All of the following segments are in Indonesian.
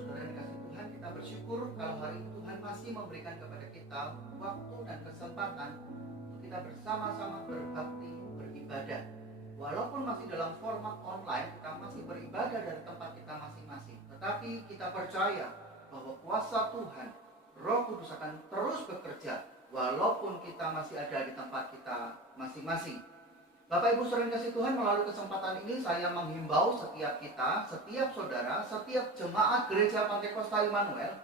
saudara yang dikasih Tuhan, kita bersyukur kalau hari ini Tuhan masih memberikan kepada kita waktu dan kesempatan untuk kita bersama-sama berbakti, beribadah. Walaupun masih dalam format online, kita masih beribadah dari tempat kita masing-masing. Tetapi kita percaya bahwa kuasa Tuhan, Roh Kudus akan terus bekerja walaupun kita masih ada di tempat kita masing-masing. Bapak Ibu saudara yang kasih Tuhan, melalui kesempatan ini saya menghimbau setiap kita, setiap saudara, setiap jemaat gereja Pantai Kosta Immanuel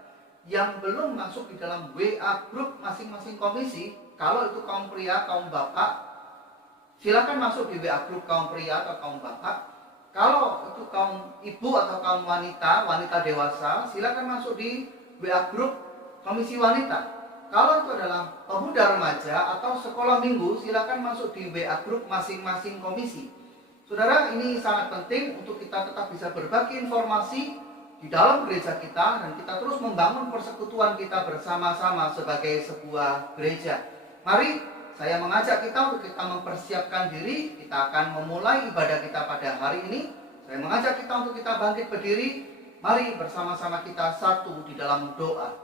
yang belum masuk di dalam WA group masing-masing komisi. Kalau itu kaum pria, kaum bapak, silakan masuk di WA group kaum pria atau kaum bapak. Kalau itu kaum ibu atau kaum wanita, wanita dewasa, silakan masuk di WA group komisi wanita. Kalau itu adalah pemuda remaja atau sekolah minggu, silakan masuk di WA group masing-masing komisi. Saudara, ini sangat penting untuk kita tetap bisa berbagi informasi di dalam gereja kita dan kita terus membangun persekutuan kita bersama-sama sebagai sebuah gereja. Mari saya mengajak kita untuk kita mempersiapkan diri. Kita akan memulai ibadah kita pada hari ini. Saya mengajak kita untuk kita bangkit berdiri. Mari bersama-sama kita satu di dalam doa.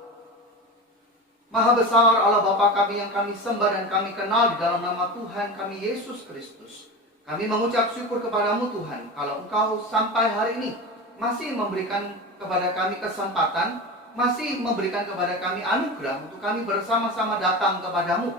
Maha besar Allah Bapa kami yang kami sembah dan kami kenal di dalam nama Tuhan kami Yesus Kristus. Kami mengucap syukur kepadamu Tuhan, kalau Engkau sampai hari ini masih memberikan kepada kami kesempatan, masih memberikan kepada kami anugerah untuk kami bersama-sama datang kepadamu.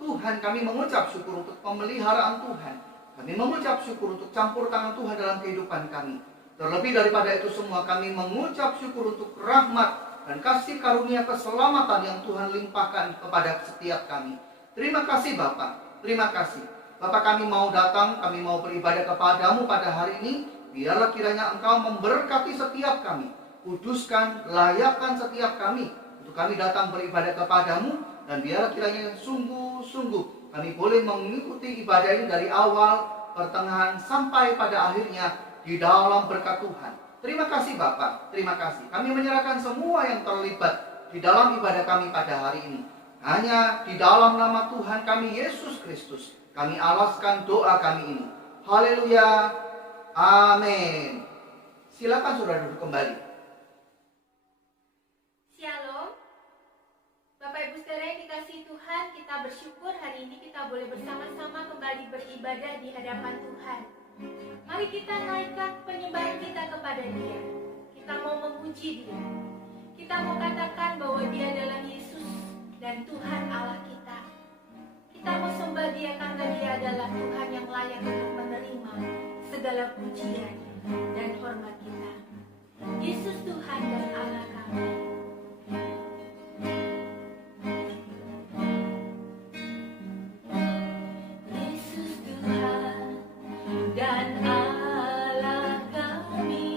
Tuhan, kami mengucap syukur untuk pemeliharaan Tuhan. Kami mengucap syukur untuk campur tangan Tuhan dalam kehidupan kami. Terlebih daripada itu semua, kami mengucap syukur untuk rahmat dan kasih karunia keselamatan yang Tuhan limpahkan kepada setiap kami. Terima kasih Bapak, terima kasih. Bapak, kami mau datang, kami mau beribadah kepadamu pada hari ini. Biarlah kiranya Engkau memberkati setiap kami. Kuduskan, layakkan setiap kami untuk kami datang beribadah kepadamu. Dan biarlah kiranya sungguh-sungguh kami boleh mengikuti ibadah ini dari awal, pertengahan, sampai pada akhirnya di dalam berkat Tuhan. Terima kasih Bapak, terima kasih. Kami menyerahkan semua yang terlibat di dalam ibadah kami pada hari ini. Hanya di dalam nama Tuhan kami Yesus Kristus, kami alaskan doa kami ini. Haleluya, amin. Silakan saudara duduk kembali. Shalom. Bapak Ibu saudara yang dikasihi Tuhan, kita bersyukur hari ini kita boleh bersama-sama kembali beribadah di hadapan Tuhan. Mari kita naikkan penyembahan kita kepada Dia. Kita mau memuji Dia. Kita mau katakan bahwa Dia adalah Yesus dan Tuhan Allah kita. Kita mau sembah Dia karena Dia adalah Tuhan yang layak untuk menerima segala pujian dan hormat kita. Yesus Tuhan dan Allah kami. Dan Allah kami,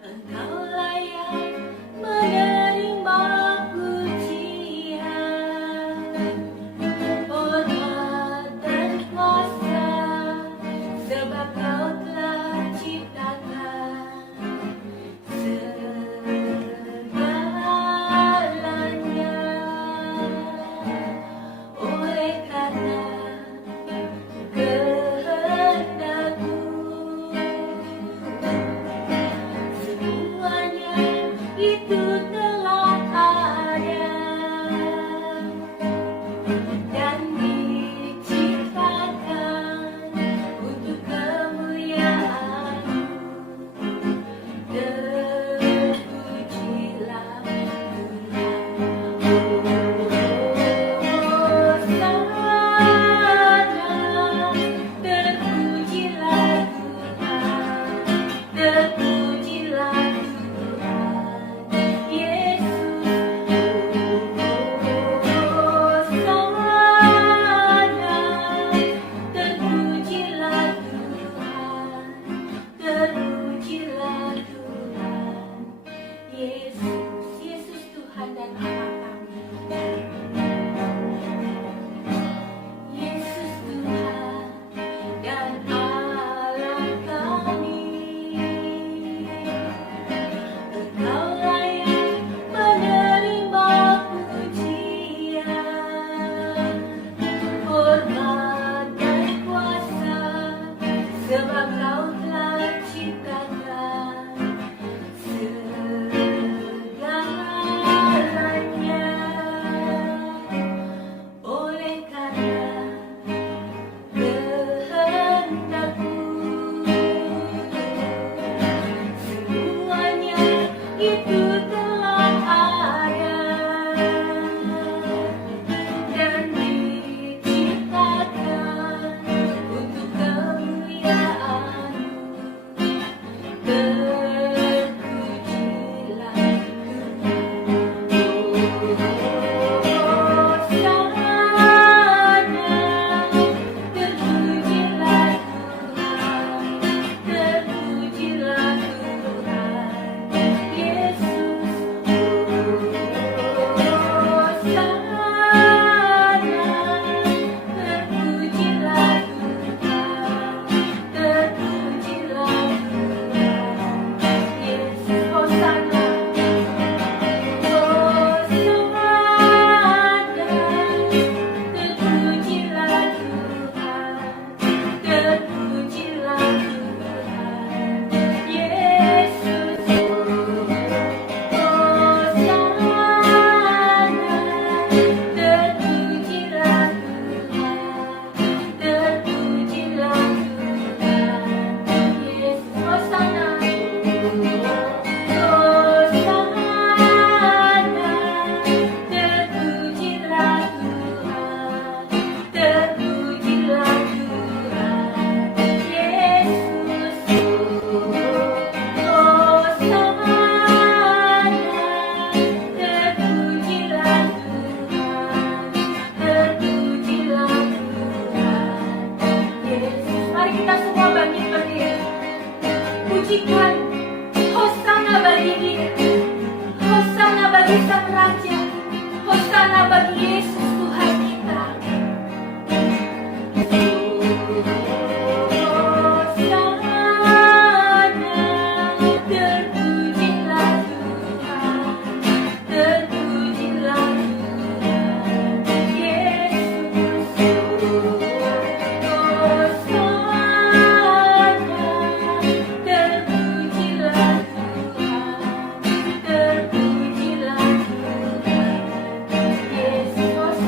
Engkau layak menerima pujian, hormat dan kuasa, sebab Kau telah ciptakan Pujikan, Hosana bagi Dia, Hosana bagi Sang Raja, Hosana bagi Yesus Tuhan kita. Hosana,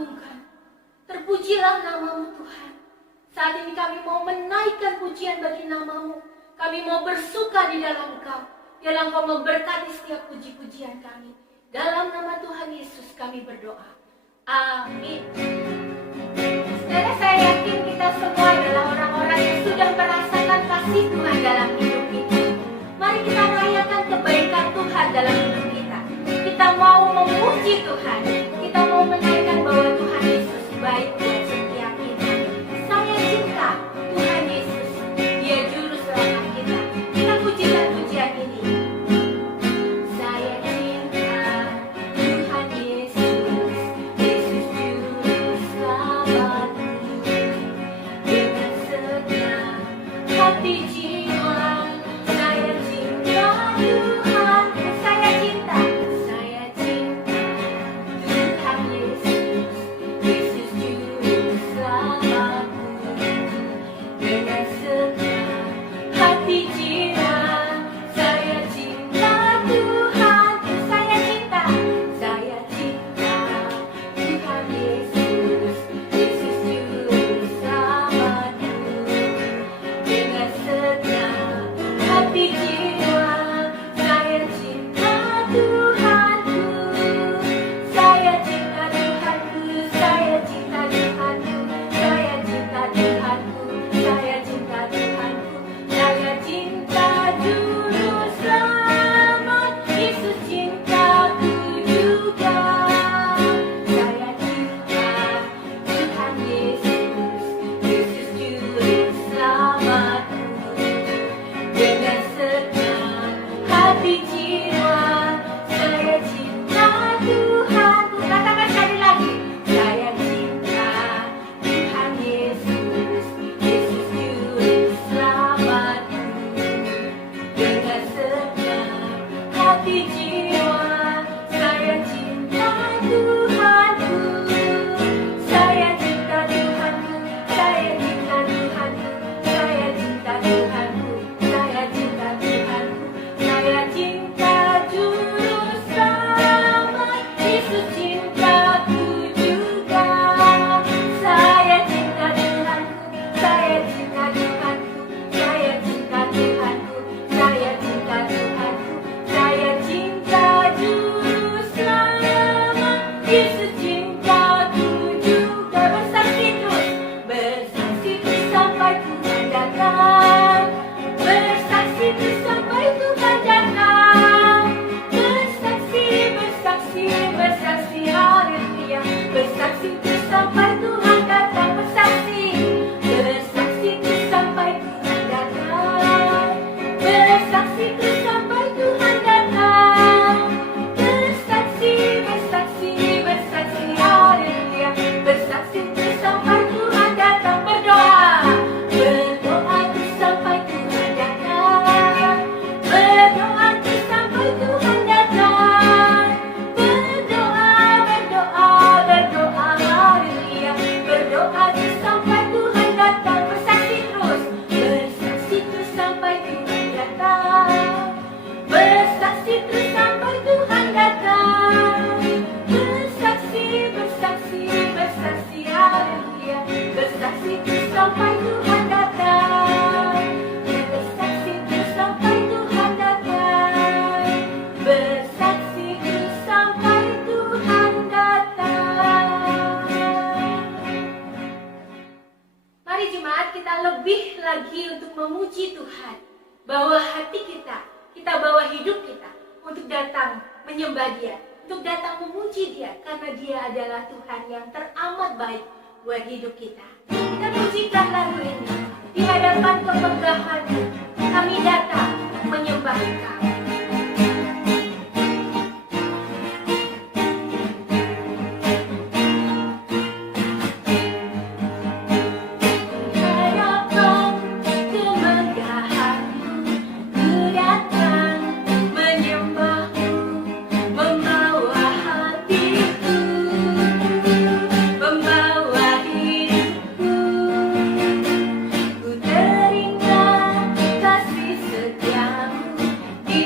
agungkan. Terpujilah nama-Mu Tuhan. Saat ini kami mau menaikkan pujian bagi nama-Mu. Kami mau bersuka di dalam Engkau. Biarlah Engkau memberkati setiap puji-pujian kami. Dalam nama Tuhan Yesus kami berdoa. Amin. Saudara, saya yakin kita semua adalah orang-orang yang sudah merasakan kasih Tuhan dalam hidup kita. Mari kita rayakan kebaikan Tuhan dalam hidup kita. Kita mau memuji Tuhan. Kita mau menaikkan bahwa Tuhan Yesus baik buat setiap kita. Saya cinta Tuhan Yesus. Dia juru selamat kita. Kita pujikan pujian ini. Saya cinta Tuhan Yesus. Yesus juru selamatku. Dengan segenap hati jiwa. Saya cinta Tuhan. Saya cinta. Saya cinta Tuhan Yesus. Yesus juru selamatku. Dengan segenap hati jiwa. Saya cinta Tuhan. Saya cinta. Saya cinta Tuhan Yesus. Yesus juru selamatku. Dengan segenap hati jiwa. Saya cinta Tuhanku. Saya cinta Tuhanku. Saya cinta Tuhanku. Saya cinta Tuhanku. Saya cinta Tuhanku. Saya cinta juru selamat. Yesus cintaku juga. Saya cinta Tuhan Yesus. Yesus juru selamatku. Dengan segenap hati jiwa. Saya cinta Tuhanku. Katakan sekali lagi. Saya cinta Tuhan Yesus. Yesus juru selamatku. Dengan segenap hati jiwa. Saya cinta Tuhanku. Saya cinta Tuhanku. Saya cinta Tuhanku. Saya cinta Tuhanku. Saya cinta Tuhanku. Saya cinta juru selamat. Yesus cintaku juga. Saya cinta Tuhanku. Saya cinta Tuhanku. Saya cinta Tuhanku. Saya cinta Tuhanku. Saya cinta juru selamat. Yesus cintaku juga. Bersaksi terus. Bersaksi terus sampai Tuhan datang. Bersaksi terus sampai Tuhan datang. Bersaksi, bersaksi, bersaksi, haleluya. Bersaksi terus sampai Tuhan datang. Bersaksi, bersaksi terus sampai Tuhan datang. Bersaksi terus sampai Tuhan datang. Bersaksi, bersaksi, bersaksi, haleluya. Bersaksi terus sampai Tuhan datang. Berdoa, berdoa terus sampai Tuhan datang. Berdoa terus sampai Tuhan datang. Berdoa, berdoa, berdoa, haleluya. Berdoa terus sampai Tuhan datang. Bersaksi terus, bersaksi terus sampai Tuhan datang. Bersaksi terus sampai Tuhan datang. Bersaksi, bersaksi, bersaksi, haleluya. Bersaksi terus sampai Tuhan datang. Bersaksi terus sampai Tuhan datang. Bersaksi terus sampai Tuhan datang. Mari jemaat, kita lebih lagi untuk memuji Tuhan. Bawa hati kita bawa hidup kita untuk datang menyembah Dia, untuk datang memuji Dia, karena Dia adalah Tuhan yang teramat baik buat hidup kita. Kita pujikan lagu ini di hadapan kemegahan-Mu. Kami datang menyembah Engkau. Hadapan kemegahan-Mu, ku datang menyembah-Mu, membawa hatiku, membawa hidupku. Ku teringat kasih setiamu di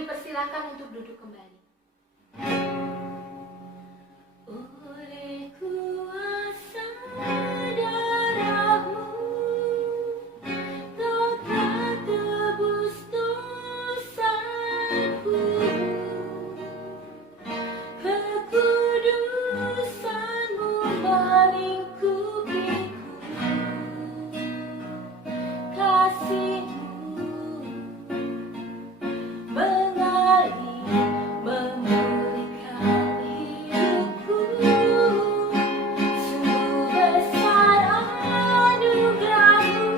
dipersilakan untuk duduk kembali. Oleh kuasa darah-Mu, Kau telah tebus dosaku. Kekudusan-Mu melingkupiku. Kasih-Mu mengalir, memulihkan hidupku. Sungguh besar anugerah-Mu,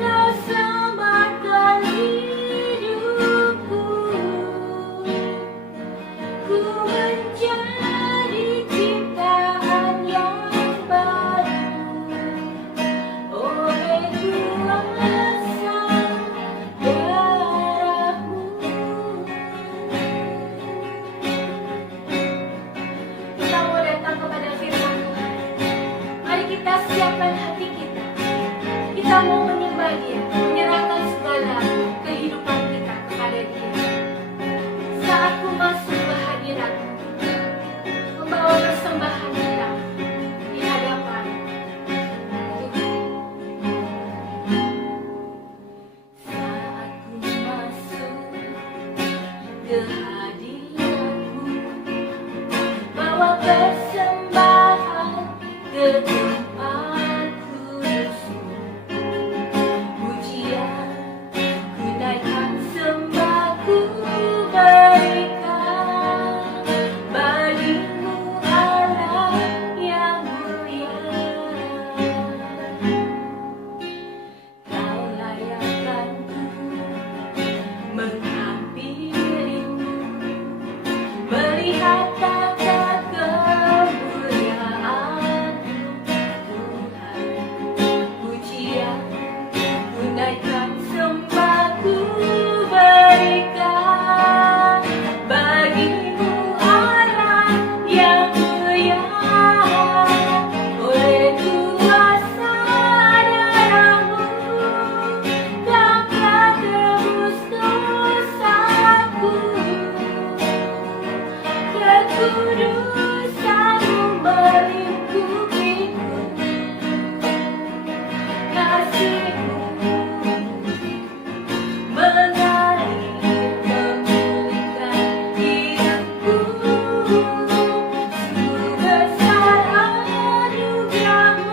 Kau selamatkan hidupku. Ku menjadi ciptaan yang baru oleh kuasa darah-Mu. Kita mau datang kepada firman Tuhan. Mari kita siapkan hati kita. Kita mau menyembah Dia, menyerahkan segala kehidupan kita kepada Dia. Saat ku masuk ke hadirat-Mu, membawa persembahan kita di hadapan Tuhan. Saat ku masuk ke hadirat-Mu, bawa persembahan ke tempat kudus-Mu. Pujian ku naikkan, sembah ku berikan bagi-Mu Allah yang mulia. Kau layakkan ku menghampiri-Mu, melihat tata kemuliaan-Mu, Tuhan. Pujian ku naikkan, sembah ku berikan bagi-Mu Allah yang mulia. Oleh kuasa darah-Mu, Kau telah tebus dosaku. Kekudusan-Mu melingkupiku. Kasih-Mu mengalir, memulihkan hidupku. Sungguh besar anugerah-Mu,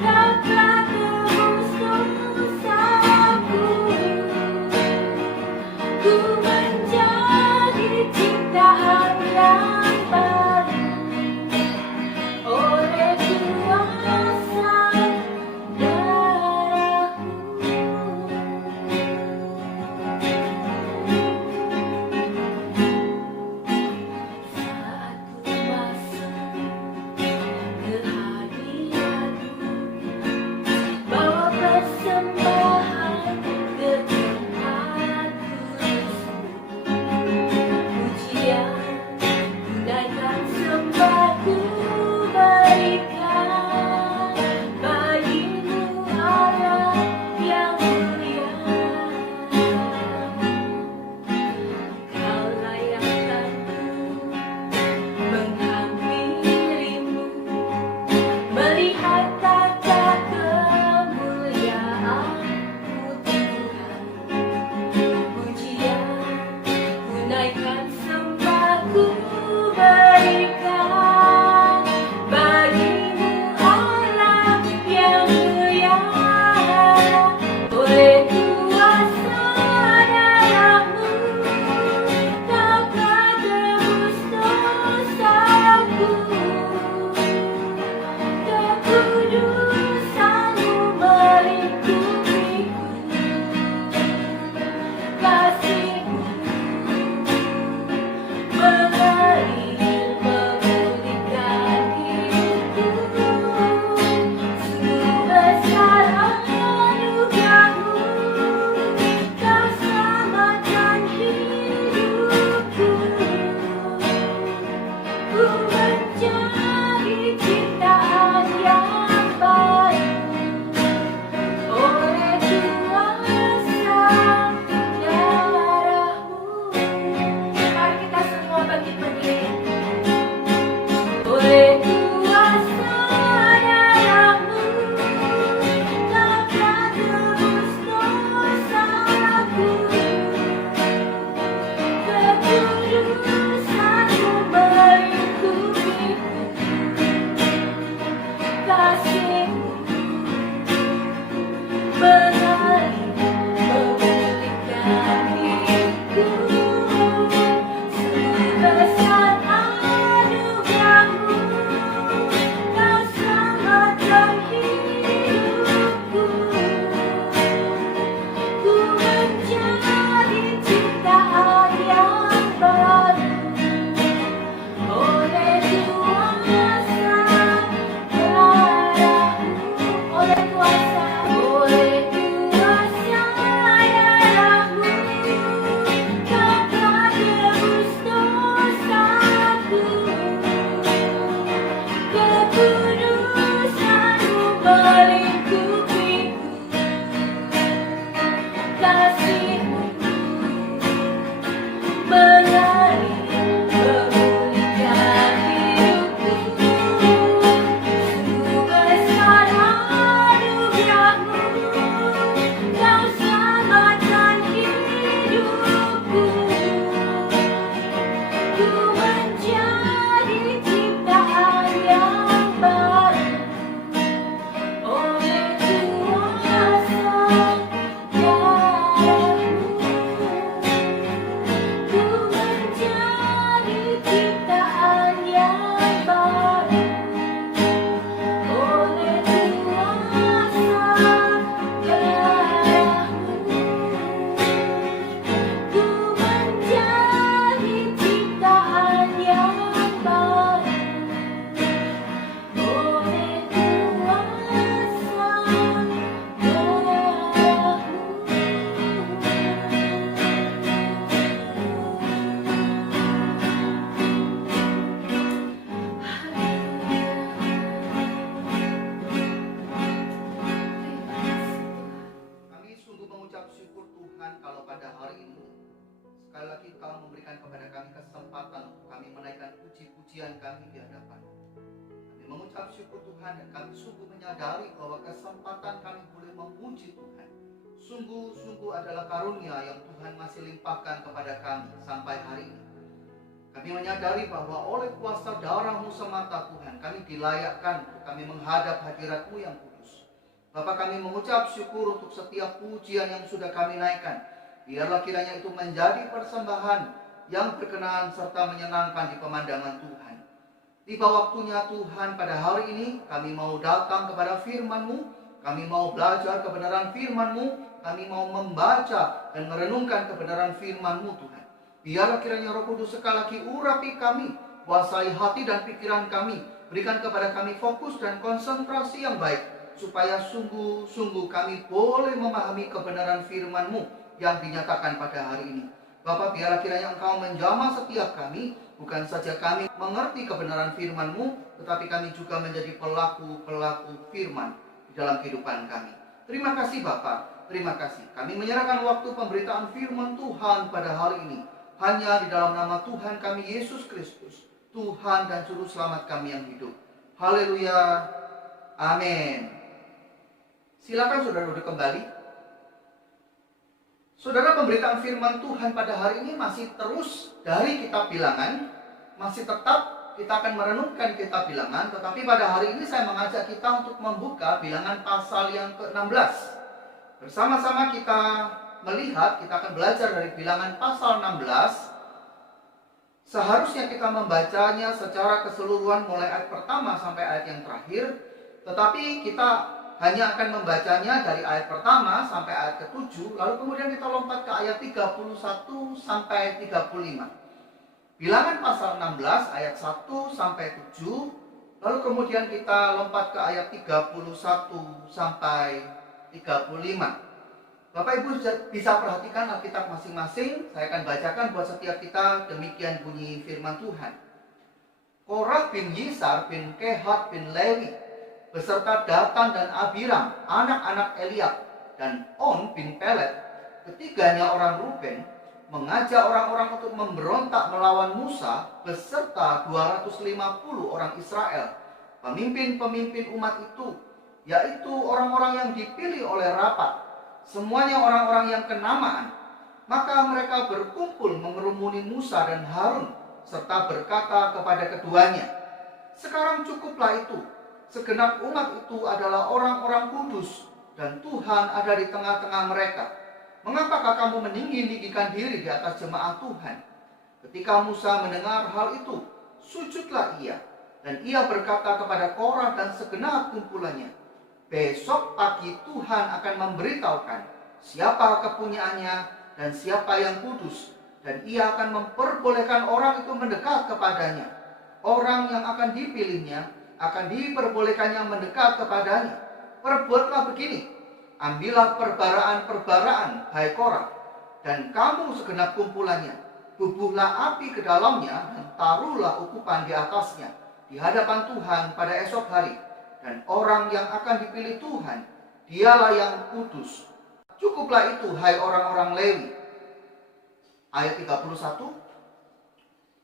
Kau telah tebus dosaku. Ku menjadi ciptaan yang baru oleh kuasa darah-Mu. Saat ku masuk ke hadirat-Mu, bawa persembahan ke tempat kudus-Mu. sekali lagi Engkau memberikan kepada kami kesempatan untuk kami menaikkan puji-pujian kami di hadapan. Kami mengucap syukur Tuhan, dan kami sungguh menyadari bahwa kesempatan kami boleh memuji Tuhan sungguh-sungguh adalah karunia yang Tuhan masih limpahkan kepada kami sampai hari ini. Kami menyadari bahwa oleh kuasa darah-Mu semata Tuhan, kami dilayakkan untuk kami menghadap hadirat-Mu yang kudus. Bapa, kami mengucap syukur untuk setiap pujian yang sudah kami naikkan. Biarlah kiranya itu menjadi persembahan yang berkenan serta menyenangkan di pemandangan Tuhan. Tiba waktunya Tuhan, pada hari ini kami mau datang kepada firman-Mu, kami mau belajar kebenaran firman-Mu, kami mau membaca dan merenungkan kebenaran firman-Mu Tuhan. Biarlah kiranya Roh Kudus sekali lagi urapi kami, kuasai hati dan pikiran kami, berikan kepada kami fokus dan konsentrasi yang baik, supaya sungguh-sungguh kami boleh memahami kebenaran firman-Mu yang dinyatakan pada hari ini. Bapa, biarlah kiranya Engkau menjamah setiap kami, bukan saja kami mengerti kebenaran firman-Mu, tetapi kami juga menjadi pelaku-pelaku firman di dalam kehidupan kami. Terima kasih Bapa, terima kasih. Kami menyerahkan waktu pemberitaan firman Tuhan pada hari ini hanya di dalam nama Tuhan kami Yesus Kristus, Tuhan dan Juru Selamat kami yang hidup. Haleluya, amin. Silakan saudara duduk kembali. Saudara, pemberitaan firman Tuhan pada hari ini masih terus dari kitab Bilangan. Masih tetap kita akan merenungkan kitab Bilangan, tetapi pada hari ini saya mengajak kita untuk membuka Bilangan pasal yang ke-16. Bersama-sama kita melihat, kita akan belajar dari Bilangan pasal 16. Seharusnya kita membacanya secara keseluruhan mulai ayat pertama sampai ayat yang terakhir, tetapi kita hanya akan membacanya dari ayat pertama sampai ayat ke-7, lalu kemudian kita lompat ke ayat 31 sampai 35. Bilangan pasal 16 ayat 1 sampai 7, lalu kemudian kita lompat ke ayat 31 sampai 35. Bapak Ibu bisa perhatikan Alkitab masing-masing. Saya akan bacakan buat setiap kita. Demikian bunyi firman Tuhan. Korah bin Yisar bin Kehat bin Lewi beserta Datan dan Abiram, anak-anak Eliab, dan On bin Pelet, ketiganya orang Ruben, mengajak orang-orang untuk memberontak melawan Musa beserta 250 orang Israel, pemimpin-pemimpin umat itu, yaitu orang-orang yang dipilih oleh rapat, semuanya orang-orang yang kenamaan. Maka mereka berkumpul mengerumuni Musa dan Harun, serta berkata kepada keduanya, "Sekarang cukuplah itu. Segenap umat itu adalah orang-orang kudus, dan Tuhan ada di tengah-tengah mereka. Mengapakah kamu meninggi-ninggikan diri di atas jemaat Tuhan?" Ketika Musa mendengar hal itu, sujudlah ia, dan ia berkata kepada Korah dan segenap kumpulannya, "Besok pagi Tuhan akan memberitahukan siapa kepunyaannya dan siapa yang kudus, dan ia akan memperbolehkan orang itu mendekat kepadanya. Orang yang akan dipilihnya akan diperbolehkannya mendekat kepadanya. Perbuatlah begini, ambillah perbaraan-perbaraan, hai Korah, dan kamu segenap kumpulannya, bubuhlah api ke dalamnya, dan taruhlah ukupan di atasnya di hadapan Tuhan pada esok hari. Dan orang yang akan dipilih Tuhan, dialah yang kudus. Cukuplah itu, hai orang-orang Lewi." Ayat 31.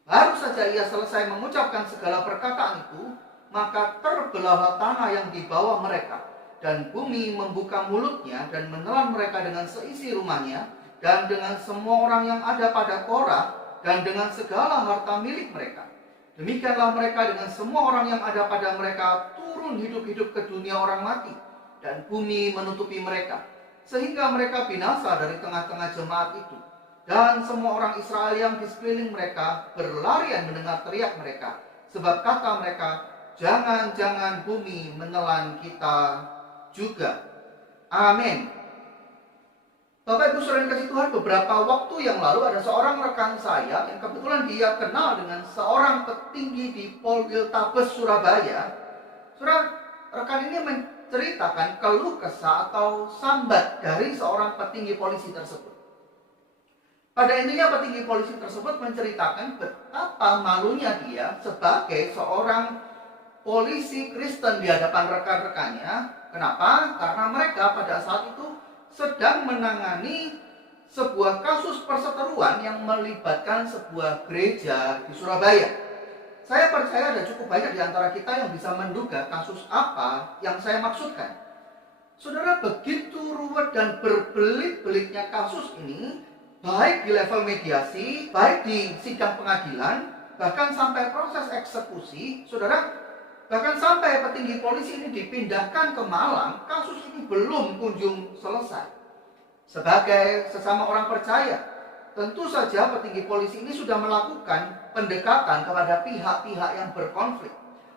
Baru saja ia selesai mengucapkan segala perkataan itu, maka terbelahlah tanah yang di bawah mereka, dan bumi membuka mulutnya dan menelan mereka dengan seisi rumahnya, dan dengan semua orang yang ada pada Korah, dan dengan segala harta milik mereka. Demikianlah mereka dengan semua orang yang ada pada mereka turun hidup-hidup ke dunia orang mati, dan bumi menutupi mereka, sehingga mereka binasa dari tengah-tengah jemaat itu. Dan semua orang Israel yang di sekeliling mereka berlarian mendengar teriak mereka, sebab kata mereka, "Jangan-jangan bumi menelan kita juga." Amin. Bapak Ibu Saudara yang kasih Tuhan, beberapa waktu yang lalu ada seorang rekan saya yang kebetulan dia kenal dengan seorang petinggi di Polwiltabes Surabaya. Saudara, rekan ini menceritakan keluh kesah atau sambat dari seorang petinggi polisi tersebut. Pada intinya petinggi polisi tersebut menceritakan betapa malunya dia sebagai seorang polisi Kristen di hadapan rekan-rekannya. Kenapa? Karena mereka pada saat itu sedang menangani sebuah kasus perseteruan yang melibatkan sebuah gereja di Surabaya. Saya percaya ada cukup banyak di antara kita yang bisa menduga kasus apa yang saya maksudkan. Saudara, begitu ruwet dan berbelit-belitnya kasus ini, baik di level mediasi, baik di sidang pengadilan, bahkan sampai proses eksekusi. Saudara, bahkan sampai petinggi polisi ini dipindahkan ke Malang, kasus ini belum kunjung selesai. Sebagai sesama orang percaya, tentu saja petinggi polisi ini sudah melakukan pendekatan kepada pihak-pihak yang berkonflik.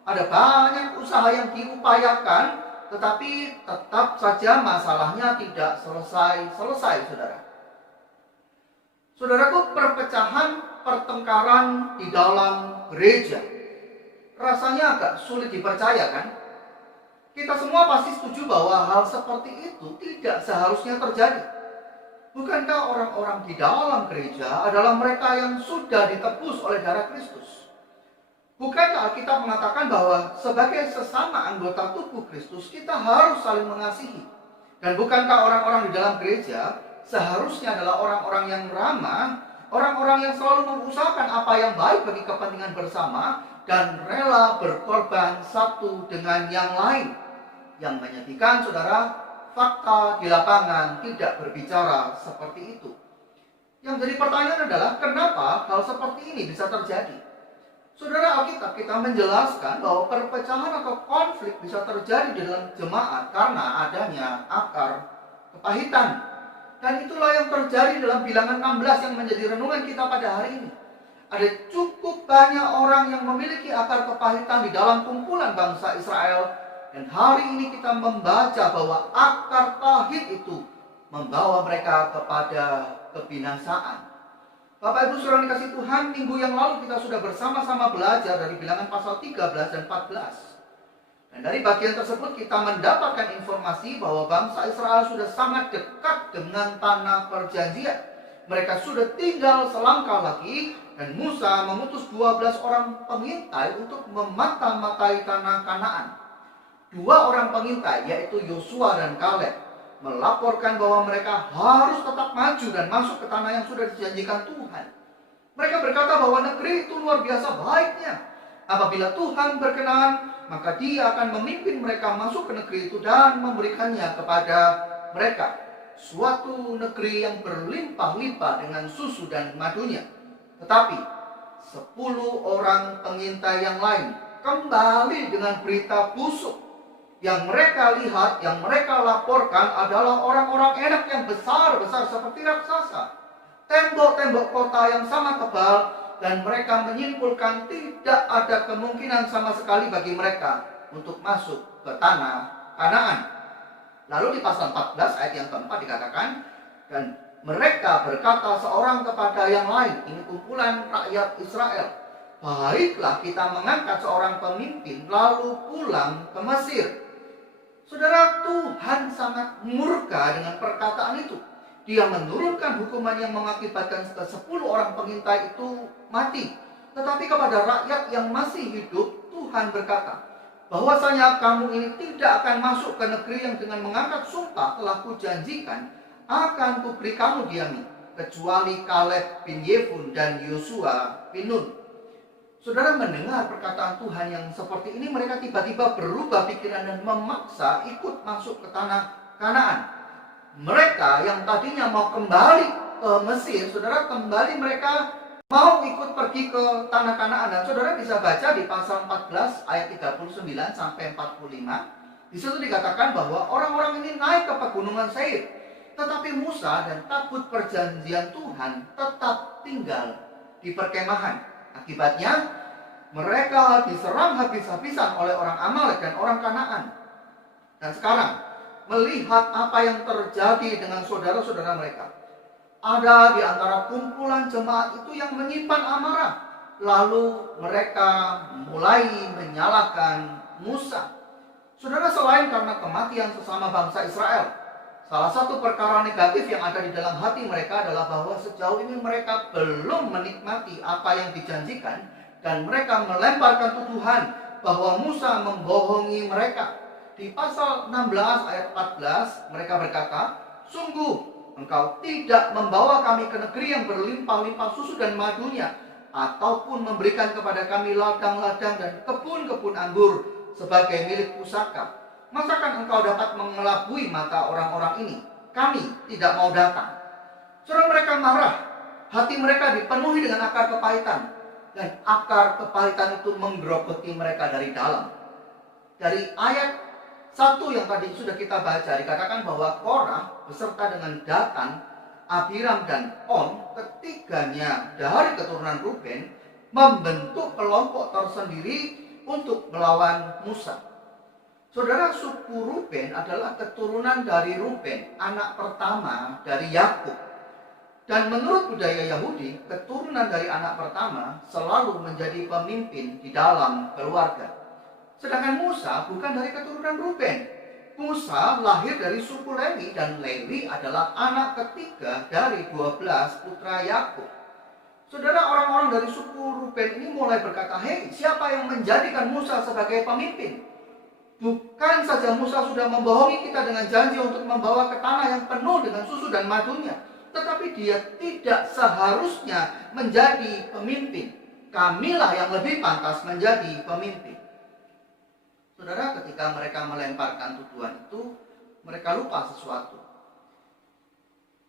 Ada banyak usaha yang diupayakan, tetapi tetap saja masalahnya tidak selesai-selesai, saudara. Saudaraku, perpecahan, pertengkaran di dalam gereja rasanya agak sulit dipercaya, kan? Kita semua pasti setuju bahwa hal seperti itu tidak seharusnya terjadi. Bukankah orang-orang di dalam gereja adalah mereka yang sudah ditebus oleh darah Kristus? Bukankah Alkitab mengatakan bahwa sebagai sesama anggota tubuh Kristus kita harus saling mengasihi? Dan bukankah orang-orang di dalam gereja seharusnya adalah orang-orang yang ramah, orang-orang yang selalu mengusahakan apa yang baik bagi kepentingan bersama dan rela berkorban satu dengan yang lain? Yang menyedihkan, saudara, fakta di lapangan tidak berbicara seperti itu. Yang jadi pertanyaan adalah, kenapa hal seperti ini bisa terjadi? Saudara, Alkitab kita menjelaskan bahwa perpecahan atau konflik bisa terjadi di dalam jemaat karena adanya akar kepahitan. Dan itulah yang terjadi dalam Bilangan 16 yang menjadi renungan kita pada hari ini. Ada cukup banyak orang yang memiliki akar kepahitan di dalam kumpulan bangsa Israel. Dan hari ini kita membaca bahwa akar pahit itu membawa mereka kepada kebinasaan. Bapak Ibu saudara dikasih Tuhan, minggu yang lalu kita sudah bersama-sama belajar dari Bilangan pasal 13 dan 14. Dan dari bagian tersebut kita mendapatkan informasi bahwa bangsa Israel sudah sangat dekat dengan tanah perjanjian. Mereka sudah tinggal selangkah lagi dan Musa mengutus 12 orang pengintai untuk memata-matai tanah Kanaan. 2 orang pengintai, yaitu Yosua dan Kaleb, melaporkan bahwa mereka harus tetap maju dan masuk ke tanah yang sudah dijanjikan Tuhan. Mereka berkata bahwa negeri itu luar biasa baiknya. Apabila Tuhan berkenan, maka Dia akan memimpin mereka masuk ke negeri itu dan memberikannya kepada mereka. Suatu negeri yang berlimpah-limpah dengan susu dan madunya. Tetapi 10 orang pengintai yang lain kembali dengan berita busuk. Yang mereka lihat, yang mereka laporkan adalah orang-orang enak yang besar-besar seperti raksasa. Tembok-tembok kota yang sangat tebal, dan mereka menyimpulkan tidak ada kemungkinan sama sekali bagi mereka untuk masuk ke tanah Kanaan. Lalu di pasal 14 ayat yang keempat dikatakan, dan mereka berkata seorang kepada yang lain, ini kumpulan rakyat Israel, baiklah kita mengangkat seorang pemimpin lalu pulang ke Mesir. Saudara, Tuhan sangat murka dengan perkataan itu. Dia menurunkan hukuman yang mengakibatkan ke-10 orang pengintai itu mati. Tetapi kepada rakyat yang masih hidup, Tuhan berkata, bahwasanya kamu ini tidak akan masuk ke negeri yang dengan mengangkat sumpah telah kujanjikan akan kuberi kamu diami, kecuali Kaleb bin Yefun dan Yosua bin Nun. Saudara mendengar perkataan Tuhan yang seperti ini, mereka tiba-tiba berubah pikiran dan memaksa ikut masuk ke tanah Kanaan. Mereka yang tadinya mau kembali ke Mesir, saudara, kembali mereka mau ikut pergi ke tanah Kanaan. Dan saudara bisa baca di pasal 14 ayat 39 sampai 45. Di situ dikatakan bahwa orang-orang ini naik ke pegunungan Seir. Tetapi Musa dan tabut perjanjian Tuhan tetap tinggal di perkemahan. Akibatnya, mereka diserang habis-habisan oleh orang Amalek dan orang Kanaan. Dan sekarang, melihat apa yang terjadi dengan saudara-saudara mereka, ada di antara kumpulan jemaat itu yang menyimpan amarah. Lalu mereka mulai menyalahkan Musa. Saudara, selain karena kematian sesama bangsa Israel, salah satu perkara negatif yang ada di dalam hati mereka adalah bahwa sejauh ini mereka belum menikmati apa yang dijanjikan, dan mereka melemparkan tuduhan bahwa Musa membohongi mereka. Di pasal 16 ayat 14 mereka berkata, sungguh engkau tidak membawa kami ke negeri yang berlimpah-limpah susu dan madunya, ataupun memberikan kepada kami ladang-ladang dan kebun-kebun anggur sebagai milik pusaka, masakan engkau dapat mengelabui mata orang-orang ini? Kami tidak mau datang. Saudara, mereka marah. Hati mereka dipenuhi dengan akar kepahitan. Dan akar kepahitan itu menggerogoti mereka dari dalam. Dari ayat 1 yang tadi sudah kita baca, dikatakan bahwa Korah beserta dengan Datan, Abiram dan On, ketiganya dari keturunan Ruben, membentuk kelompok tersendiri untuk melawan Musa. Saudara, suku Ruben adalah keturunan dari Ruben, anak pertama dari Yakub. Dan menurut budaya Yahudi, keturunan dari anak pertama selalu menjadi pemimpin di dalam keluarga. Sedangkan Musa bukan dari keturunan Ruben. Musa lahir dari suku Lewi, dan Lewi adalah anak ketiga dari 12 putra Yakub. Saudara, orang-orang dari suku Ruben ini mulai berkata, "Hei, siapa yang menjadikan Musa sebagai pemimpin? Bukan saja Musa sudah membohongi kita dengan janji untuk membawa ke tanah yang penuh dengan susu dan madunya, tetapi dia tidak seharusnya menjadi pemimpin. Kamilah yang lebih pantas menjadi pemimpin." Saudara, ketika mereka melemparkan tuduhan itu, mereka lupa sesuatu.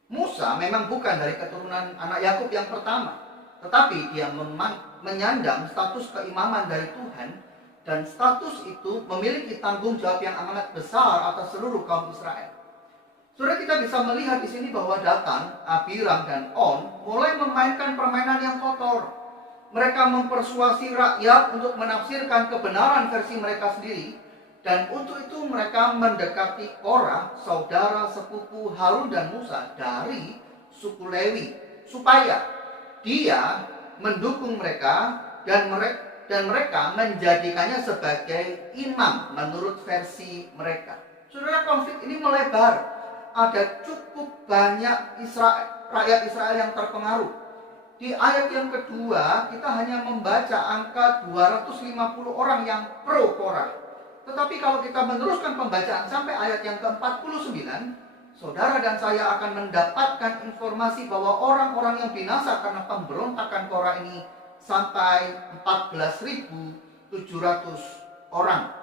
Musa memang bukan dari keturunan anak Yakub yang pertama, tetapi dia menyandang status keimaman dari Tuhan, dan status itu memiliki tanggung jawab yang amanat besar atas seluruh kaum Israel. Saudara, kita bisa melihat di sini bahwa Datan, Abiram, dan On mulai memainkan permainan yang kotor. Mereka mempersuasi rakyat untuk menafsirkan kebenaran versi mereka sendiri, dan untuk itu mereka mendekati Korah, saudara sepupu Harun dan Musa dari suku Lewi, supaya dia mendukung mereka dan mereka menjadikannya sebagai imam menurut versi mereka. Saudara, konflik ini melebar. Ada cukup banyak rakyat Israel yang terpengaruh. Di ayat yang kedua, kita hanya membaca angka 250 orang yang pro Korah. Tetapi kalau kita meneruskan pembacaan sampai ayat yang ke-49, saudara dan saya akan mendapatkan informasi bahwa orang-orang yang binasa karena pemberontakan Korah ini sampai 14.700 orang.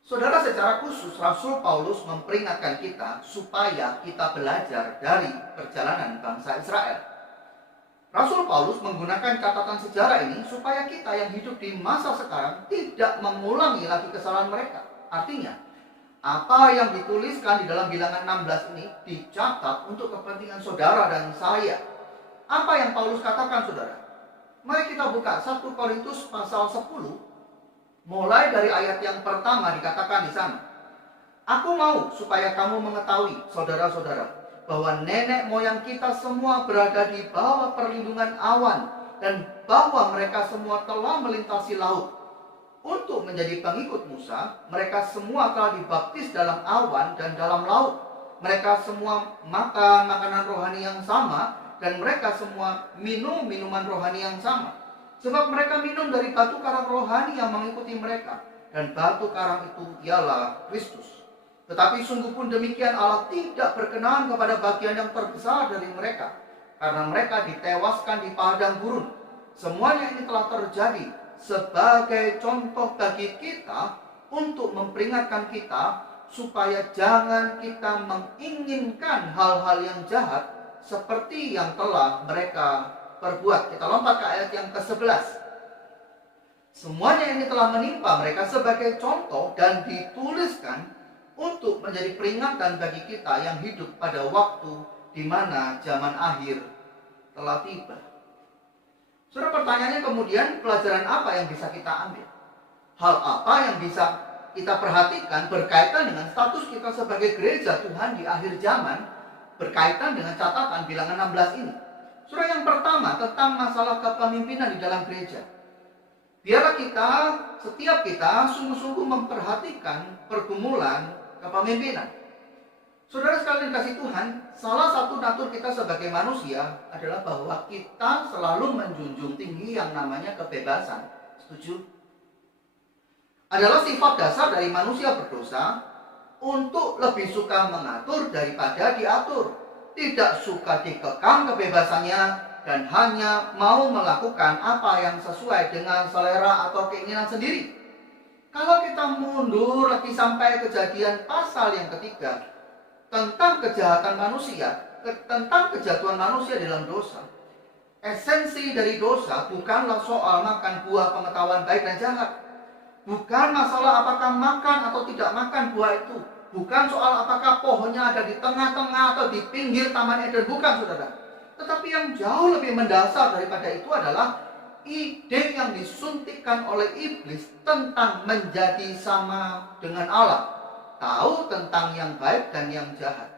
Saudara, secara khusus Rasul Paulus memperingatkan kita supaya kita belajar dari perjalanan bangsa Israel. Rasul Paulus menggunakan catatan sejarah ini supaya kita yang hidup di masa sekarang tidak mengulangi lagi kesalahan mereka. Artinya, apa yang dituliskan di dalam Bilangan 16 ini dicatat untuk kepentingan saudara dan saya. Apa yang Paulus katakan, saudara? Mari kita buka 1 Korintus pasal 10, mulai dari ayat yang pertama dikatakan di sana. "Aku mau supaya kamu mengetahui, saudara-saudara, bahwa nenek moyang kita semua berada di bawah perlindungan awan, dan bahwa mereka semua telah melintasi laut. Untuk menjadi pengikut Musa, mereka semua telah dibaptis dalam awan dan dalam laut. Mereka semua makan makanan rohani yang sama, dan mereka semua minum minuman rohani yang sama. Sebab mereka minum dari batu karang rohani yang mengikuti mereka, dan batu karang itu ialah Kristus. Tetapi sungguh pun demikian, Allah tidak berkenan kepada bagian yang terbesar dari mereka, karena mereka ditewaskan di padang gurun. Semuanya ini telah terjadi sebagai contoh bagi kita, untuk memperingatkan kita supaya jangan kita menginginkan hal-hal yang jahat seperti yang telah mereka perbuat." Kita lompat ke ayat yang ke-11. "Semuanya ini telah menimpa mereka sebagai contoh dan dituliskan untuk menjadi peringatan bagi kita yang hidup pada waktu di mana zaman akhir telah tiba." Saudara, pertanyaannya kemudian, pelajaran apa yang bisa kita ambil? Hal apa yang bisa kita perhatikan berkaitan dengan status kita sebagai gereja Tuhan di akhir zaman, berkaitan dengan catatan Bilangan 16 ini? Saudara, yang pertama tentang masalah kepemimpinan di dalam gereja. Biarlah setiap kita sungguh-sungguh memperhatikan pergumulan kepemimpinan. Saudara sekalian kasih Tuhan, salah satu natur kita sebagai manusia adalah bahwa kita selalu menjunjung tinggi yang namanya kebebasan. Setuju? Adalah sifat dasar dari manusia berdosa untuk lebih suka mengatur daripada diatur, tidak suka dikekang kebebasannya, dan hanya mau melakukan apa yang sesuai dengan selera atau keinginan sendiri. Kalau kita mundur lagi sampai kejadian pasal yang ketiga tentang kejahatan manusia, tentang kejatuhan manusia dalam dosa, esensi dari dosa bukanlah soal makan buah pengetahuan baik dan jahat. Bukan masalah apakah makan atau tidak makan buah itu. Bukan soal apakah pohonnya ada di tengah-tengah atau di pinggir Taman Eden. Bukan, saudara. Tetapi yang jauh lebih mendasar daripada itu adalah ide yang disuntikkan oleh iblis tentang menjadi sama dengan Allah. Tahu tentang yang baik dan yang jahat.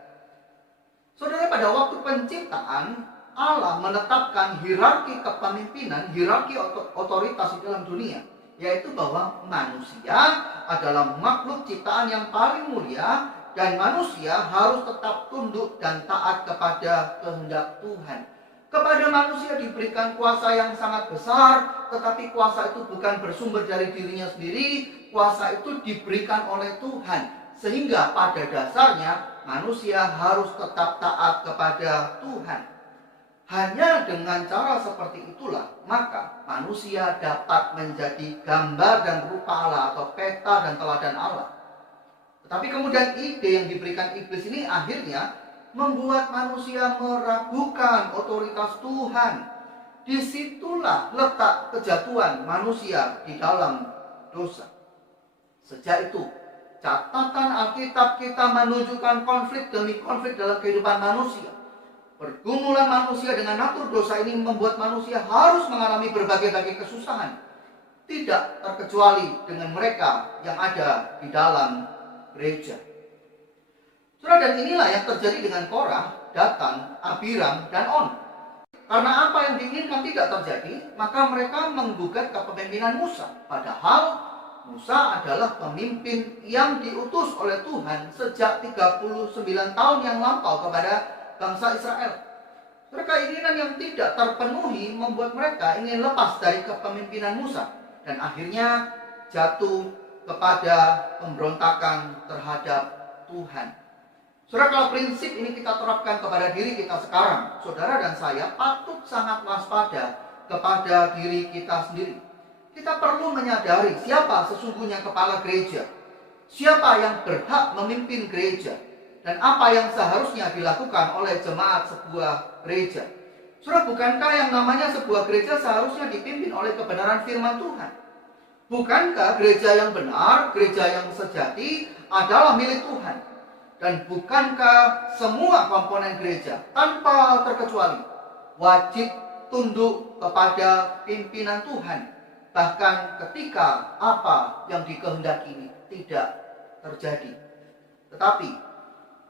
Saudara, pada waktu penciptaan, Allah menetapkan hierarki kepemimpinan, hierarki otoritas di dalam dunia, yaitu bahwa manusia adalah makhluk ciptaan yang paling mulia dan manusia harus tetap tunduk dan taat kepada kehendak Tuhan. Kepada manusia diberikan kuasa yang sangat besar, tetapi kuasa itu bukan bersumber dari dirinya sendiri, kuasa itu diberikan oleh Tuhan. Sehingga pada dasarnya manusia harus tetap taat kepada Tuhan. Hanya dengan cara seperti itulah maka manusia dapat menjadi gambar dan rupa Allah atau peta dan teladan Allah. Tetapi kemudian ide yang diberikan iblis ini akhirnya membuat manusia meragukan otoritas Tuhan. Disitulah letak kejatuhan manusia di dalam dosa. Sejak itu, catatan Alkitab kita menunjukkan konflik demi konflik dalam kehidupan manusia. Pergumulan manusia dengan natur dosa ini membuat manusia harus mengalami berbagai-bagai kesusahan. Tidak terkecuali dengan mereka yang ada di dalam gereja. Saudara, dan inilah yang terjadi dengan Korah, Datan, Abiram, dan On. Karena apa yang diinginkan tidak terjadi, maka mereka menggugat kepemimpinan Musa. Padahal Musa adalah pemimpin yang diutus oleh Tuhan sejak 39 tahun yang lampau kepada bangsa Israel. Keinginan yang tidak terpenuhi membuat mereka ingin lepas dari kepemimpinan Musa dan akhirnya jatuh kepada pemberontakan terhadap Tuhan. Saudara, kalau prinsip ini kita terapkan kepada diri kita sekarang, saudara dan saya patut sangat waspada kepada diri kita sendiri. Kita perlu menyadari siapa sesungguhnya kepala gereja, siapa yang berhak memimpin gereja, dan apa yang seharusnya dilakukan oleh jemaat sebuah gereja. Saudara, bukankah yang namanya sebuah gereja seharusnya dipimpin oleh kebenaran firman Tuhan? Bukankah gereja yang benar, gereja yang sejati adalah milik Tuhan? Dan bukankah semua komponen gereja tanpa terkecuali wajib tunduk kepada pimpinan Tuhan, bahkan ketika apa yang dikehendaki ini tidak terjadi? Tetapi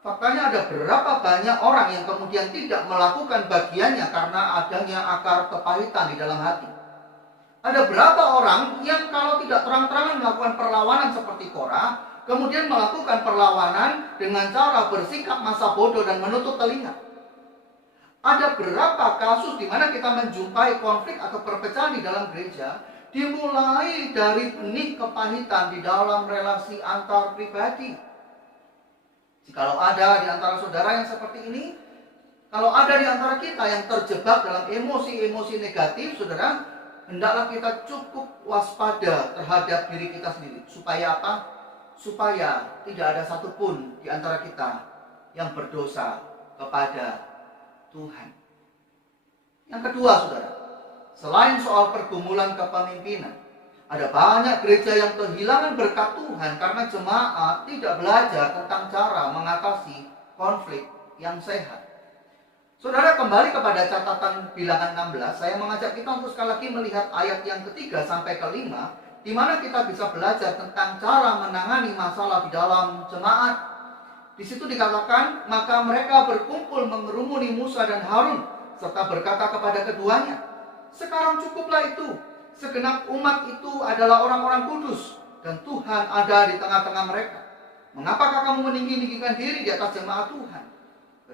faktanya ada berapa banyak orang yang kemudian tidak melakukan bagiannya karena adanya akar kepahitan di dalam hati. Ada berapa orang yang kalau tidak terang-terangan melakukan perlawanan seperti Korah, kemudian melakukan perlawanan dengan cara bersikap masa bodoh dan menutup telinga. Ada berapa kasus di mana kita menjumpai konflik atau perpecahan di dalam gereja, dimulai dari benih kepahitan di dalam relasi antar pribadi. Jikalau ada di antara saudara yang seperti ini, kalau ada di antara kita yang terjebak dalam emosi-emosi negatif, saudara, hendaklah kita cukup waspada terhadap diri kita sendiri. Supaya apa? Supaya tidak ada satupun di antara kita yang berdosa kepada Tuhan. Yang kedua, saudara, selain soal pergumulan kepemimpinan, ada banyak gereja yang kehilangan berkat Tuhan karena jemaat tidak belajar tentang cara mengatasi konflik yang sehat. Saudara, kembali kepada catatan Bilangan 16, saya mengajak kita untuk sekali lagi melihat ayat yang ketiga sampai kelima, di mana kita bisa belajar tentang cara menangani masalah di dalam jemaat. Di situ dikatakan, maka mereka berkumpul mengerumuni Musa dan Harun, serta berkata kepada keduanya, sekarang cukuplah itu. Segenap umat itu adalah orang-orang kudus, dan Tuhan ada di tengah-tengah mereka. Mengapakah kamu meninggi-ninggikan diri di atas jemaat Tuhan?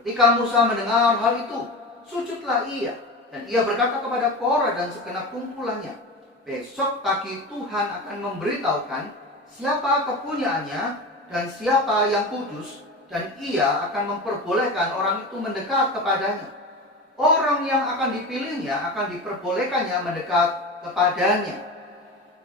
Ketika Musa mendengar hal itu, sujudlah ia, dan ia berkata kepada Korah dan segenap kumpulannya, besok pagi Tuhan akan memberitahukan siapa kepunyaannya, dan siapa yang kudus, dan ia akan memperbolehkan orang itu mendekat kepadanya. Orang yang akan dipilihnya akan diperbolehkannya mendekat kepadanya.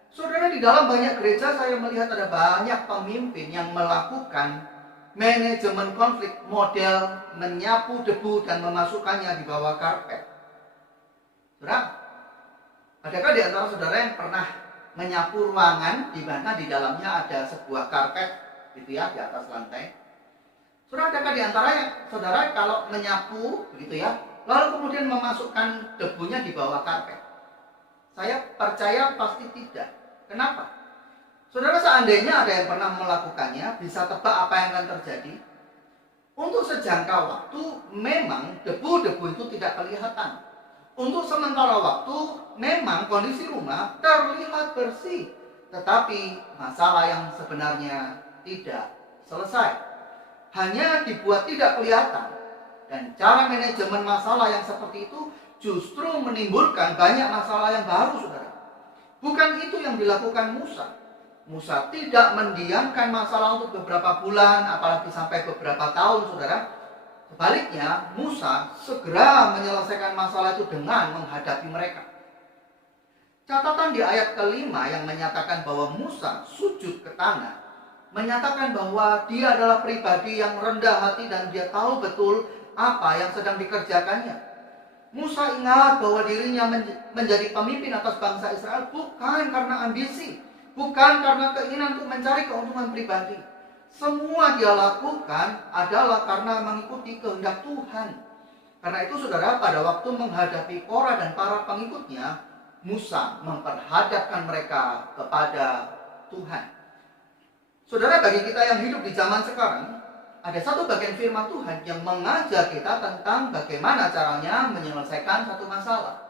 Saudara, di dalam banyak gereja saya melihat ada banyak pemimpin yang melakukan manajemen konflik model menyapu debu dan memasukkannya di bawah karpet. Saudara, adakah di antara saudara yang pernah menyapu ruangan di mana di dalamnya ada sebuah karpet gitu ya di atas lantai? Saudara, adakah di antara saudara kalau menyapu begitu ya, lalu kemudian memasukkan debunya di bawah karpet? Saya percaya pasti tidak. Kenapa? Saudara, seandainya ada yang pernah melakukannya, bisa tebak apa yang akan terjadi? Untuk sejangka waktu memang debu-debu itu tidak kelihatan. Untuk sementara waktu memang kondisi rumah terlihat bersih, tetapi masalah yang sebenarnya tidak selesai. Hanya dibuat tidak kelihatan. Dan cara manajemen masalah yang seperti itu justru menimbulkan banyak masalah yang baru, saudara. Bukan itu yang dilakukan Musa. Musa tidak mendiamkan masalah untuk beberapa bulan, apalagi sampai beberapa tahun, saudara. Sebaliknya, Musa segera menyelesaikan masalah itu dengan menghadapi mereka. Catatan di ayat kelima yang menyatakan bahwa Musa sujud ke tanah, menyatakan bahwa dia adalah pribadi yang rendah hati dan dia tahu betul apa yang sedang dikerjakannya. Musa ingat bahwa dirinya menjadi pemimpin atas bangsa Israel bukan karena ambisi, bukan karena keinginan untuk mencari keuntungan pribadi. Semua dia lakukan adalah karena mengikuti kehendak Tuhan. Karena itu saudara, pada waktu menghadapi Korah dan para pengikutnya, Musa memperhadapkan mereka kepada Tuhan. Saudara, bagi kita yang hidup di zaman sekarang, ada satu bagian firman Tuhan yang mengajar kita tentang bagaimana caranya menyelesaikan satu masalah.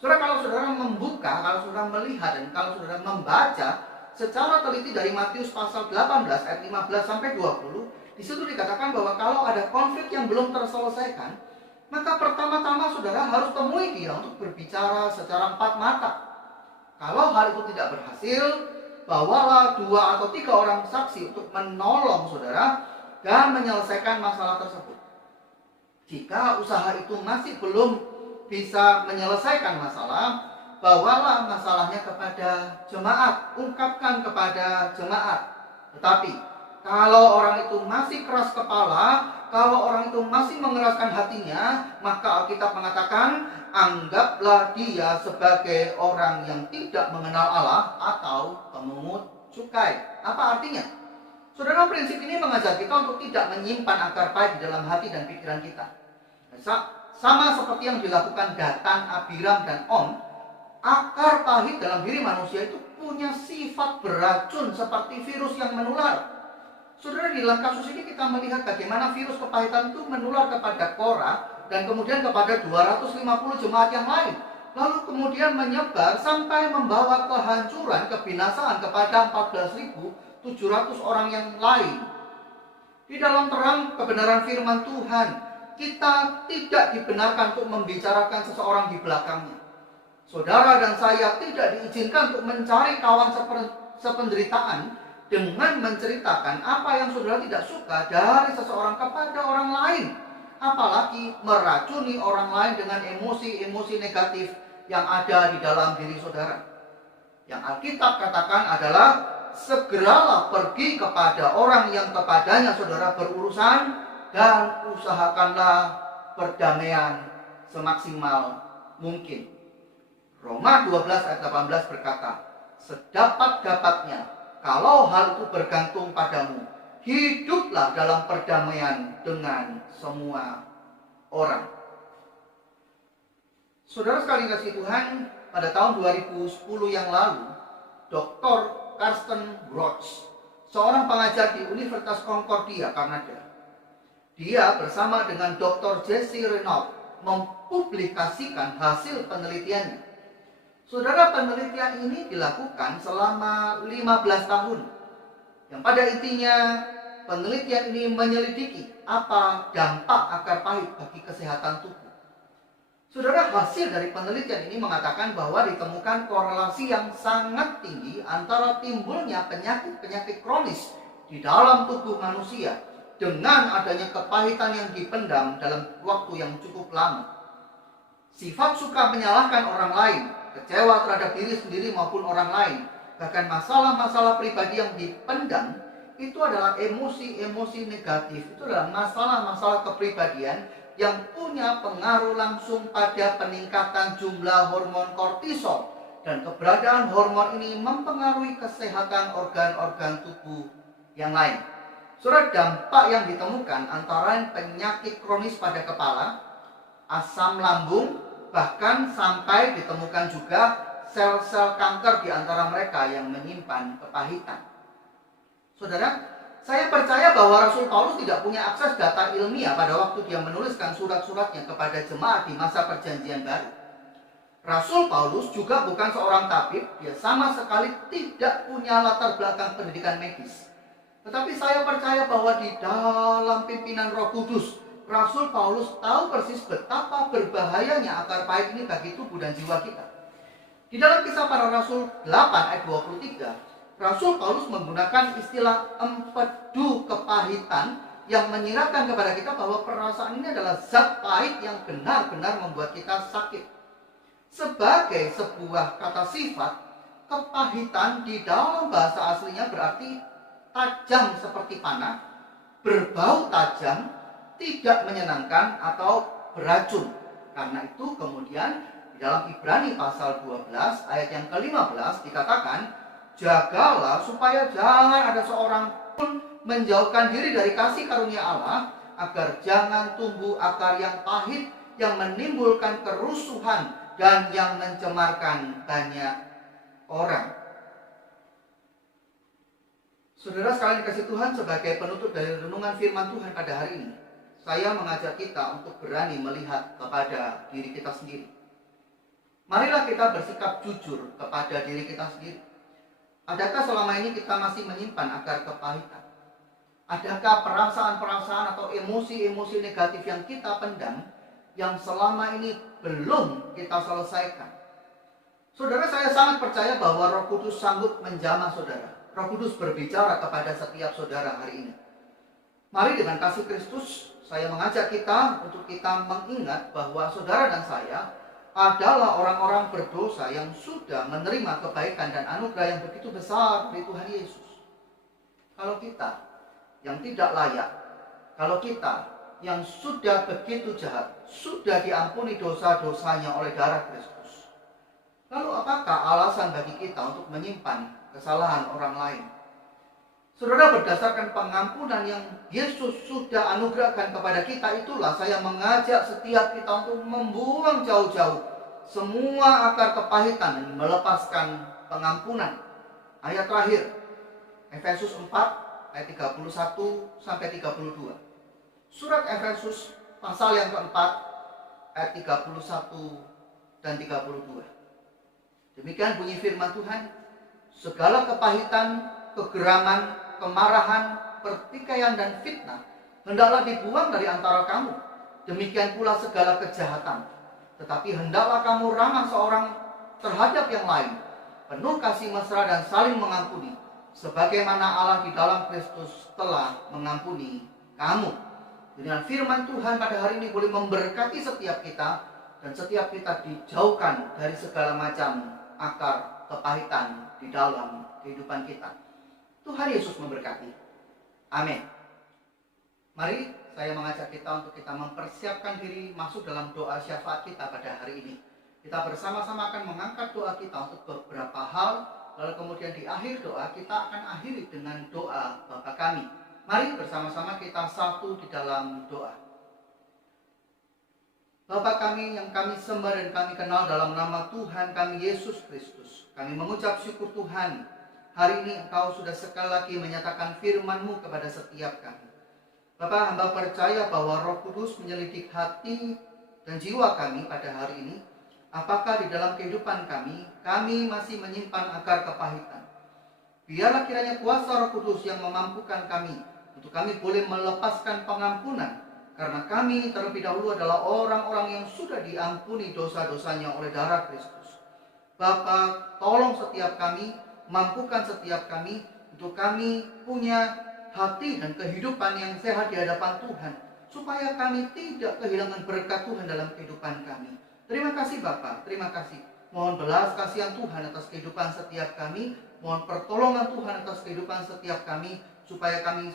Saudara, kalau saudara membuka, kalau saudara melihat, dan kalau saudara membaca secara teliti dari Matius pasal 18 ayat 15 sampai 20, di situ dikatakan bahwa kalau ada konflik yang belum terselesaikan, maka pertama-tama saudara harus temui dia untuk berbicara secara empat mata. Kalau hal itu tidak berhasil, bawalah 2 atau 3 orang saksi untuk menolong saudara dan menyelesaikan masalah tersebut. Jika usaha itu masih belum bisa menyelesaikan masalah, bawalah masalahnya kepada jemaat, ungkapkan kepada jemaat. Tetapi kalau orang itu masih keras kepala, kalau orang itu masih mengeraskan hatinya, maka Alkitab mengatakan, anggaplah dia sebagai orang yang tidak mengenal Allah atau pemungut cukai. Apa artinya? Saudara, prinsip ini mengajar kita untuk tidak menyimpan akar pahit di dalam hati dan pikiran kita. Sama seperti yang dilakukan Datan, Abiram, dan On, akar pahit dalam diri manusia itu punya sifat beracun seperti virus yang menular. Saudara, di dalam kasus ini kita melihat bagaimana virus kepahitan itu menular kepada Korah dan kemudian kepada 250 jemaat yang lain. Lalu kemudian menyebar sampai membawa kehancuran, kebinasaan kepada 14.700 orang yang lain. Di dalam terang kebenaran firman Tuhan, kita tidak dibenarkan untuk membicarakan seseorang di belakangnya. Saudara dan saya tidak diizinkan untuk mencari kawan sependeritaan dengan menceritakan apa yang saudara tidak suka dari seseorang kepada orang lain. Apalagi meracuni orang lain dengan emosi-emosi negatif yang ada di dalam diri saudara. Yang Alkitab katakan adalah, segeralah pergi kepada orang yang kepadanya saudara berurusan dan usahakanlah perdamaian semaksimal mungkin. Roma 12 ayat 18 berkata, sedapat-dapatnya kalau hal itu bergantung padamu, hiduplah dalam perdamaian dengan semua orang. Saudara sekalian kasih Tuhan, pada tahun 2010 yang lalu, Dr. Karsten Gross, seorang pengajar di Universitas Concordia, Kanada, dia bersama dengan Dr. Jesse Renaud mempublikasikan hasil penelitiannya. Saudara, penelitian ini dilakukan selama 15 tahun. Yang pada intinya, penelitian ini menyelidiki apa dampak akar pahit bagi kesehatan tubuh. Saudara, hasil dari penelitian ini mengatakan bahwa ditemukan korelasi yang sangat tinggi antara timbulnya penyakit-penyakit kronis di di dalam tubuh manusia dengan adanya kepahitan yang dipendam dalam waktu yang cukup lama. Sifat suka menyalahkan orang lain, kecewa terhadap diri sendiri maupun orang lain, bahkan masalah-masalah pribadi yang dipendam, itu adalah emosi-emosi negatif. Itu adalah masalah-masalah kepribadian yang punya pengaruh langsung pada peningkatan jumlah hormon kortisol. Dan keberadaan hormon ini mempengaruhi kesehatan organ-organ tubuh yang lain. Surat dampak yang ditemukan antara penyakit kronis pada kepala, asam lambung, bahkan sampai ditemukan juga sel-sel kanker di antara mereka yang menyimpan kepahitan. Saudara, saya percaya bahwa Rasul Paulus tidak punya akses data ilmiah pada waktu dia menuliskan surat-suratnya kepada jemaat di masa perjanjian baru. Rasul Paulus juga bukan seorang tabib, dia sama sekali tidak punya latar belakang pendidikan medis. Tetapi saya percaya bahwa di dalam pimpinan Roh Kudus, Rasul Paulus tahu persis betapa berbahayanya akar pahit ini bagi tubuh dan jiwa kita. Di dalam Kisah Para Rasul 8 ayat 23, Rasul Paulus menggunakan istilah empedu kepahitan yang menyiratkan kepada kita bahwa perasaan ini adalah zat pahit yang benar-benar membuat kita sakit. Sebagai sebuah kata sifat, kepahitan di dalam bahasa aslinya berarti tajam seperti panah, berbau tajam, tidak menyenangkan atau beracun. Karena itu kemudian di dalam Ibrani pasal 12 ayat yang ke-15 dikatakan, jagalah supaya jangan ada seorang pun menjauhkan diri dari kasih karunia Allah, agar jangan tumbuh akar yang pahit yang menimbulkan kerusuhan dan yang mencemarkan banyak orang. Saudara sekalian dikasih Tuhan, sebagai penutup dari renungan firman Tuhan pada hari ini, saya mengajak kita untuk berani melihat kepada diri kita sendiri. Marilah kita bersikap jujur kepada diri kita sendiri. Adakah selama ini kita masih menyimpan akar kepahitan? Adakah perasaan-perasaan atau emosi-emosi negatif yang kita pendam yang selama ini belum kita selesaikan? Saudara, saya sangat percaya bahwa Roh Kudus sanggup menjamah saudara. Roh Kudus berbicara kepada setiap saudara hari ini. Mari dengan kasih Kristus, saya mengajak kita untuk kita mengingat bahwa saudara dan saya adalah orang-orang berdosa yang sudah menerima kebaikan dan anugerah yang begitu besar dari Tuhan Yesus. Kalau kita yang tidak layak, kalau kita yang sudah begitu jahat, sudah diampuni dosa-dosanya oleh darah Kristus, lalu apakah alasan bagi kita untuk menyimpan kesalahan orang lain? Saudara, berdasarkan pengampunan yang Yesus sudah anugerahkan kepada kita, itulah saya mengajak setiap kita untuk membuang jauh-jauh semua akar kepahitan dan melepaskan pengampunan. Ayat terakhir, Efesus 4 ayat 31 sampai 32. Surat Efesus pasal yang keempat ayat 31 dan 32. Demikian bunyi firman Tuhan, segala kepahitan, kegeraman, kemarahan, pertikaian dan fitnah hendaklah dibuang dari antara kamu. Demikian pula segala kejahatan. Tetapi hendaklah kamu ramah seorang terhadap yang lain, penuh kasih mesra dan saling mengampuni, sebagaimana Allah di dalam Kristus telah mengampuni kamu. Dengan firman Tuhan pada hari ini boleh memberkati setiap kita, dan setiap kita dijauhkan dari segala macam akar kepahitan di dalam kehidupan kita. Tuhan Yesus memberkati. Amin. Mari saya mengajak kita untuk kita mempersiapkan diri masuk dalam doa syafaat kita pada hari ini. Kita bersama-sama akan mengangkat doa kita untuk beberapa hal, lalu kemudian di akhir doa kita akan akhiri dengan doa Bapa kami. Mari bersama-sama kita satu di dalam doa. Bapa kami yang kami sembah dan kami kenal dalam nama Tuhan kami Yesus Kristus, kami mengucap syukur Tuhan, hari ini Engkau sudah sekali lagi menyatakan firman-Mu kepada setiap kami. Bapa, hamba percaya bahwa Roh Kudus menyelidik hati dan jiwa kami pada hari ini. Apakah di dalam kehidupan kami masih menyimpan akar kepahitan? Biarlah kiranya kuasa Roh Kudus yang memampukan kami untuk kami boleh melepaskan pengampunan, karena kami terlebih dahulu adalah orang-orang yang sudah diampuni dosa-dosanya oleh darah Kristus. Bapa, tolong setiap kami, mampukan setiap kami untuk kami punya hati dan kehidupan yang sehat di hadapan Tuhan, supaya kami tidak kehilangan berkat Tuhan dalam kehidupan kami. Terima kasih Bapa, terima kasih. Mohon belas kasihan Tuhan atas kehidupan setiap kami, mohon pertolongan Tuhan atas kehidupan setiap kami, supaya kami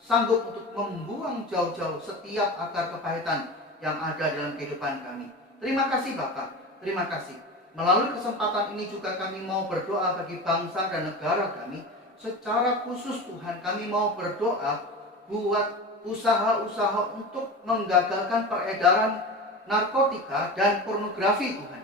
sanggup untuk membuang jauh-jauh setiap akar kepahitan yang ada dalam kehidupan kami. Terima kasih Bapa, terima kasih. Melalui kesempatan ini juga kami mau berdoa bagi bangsa dan negara kami. Secara khusus Tuhan, kami mau berdoa buat usaha-usaha untuk menggagalkan peredaran narkotika dan pornografi Tuhan.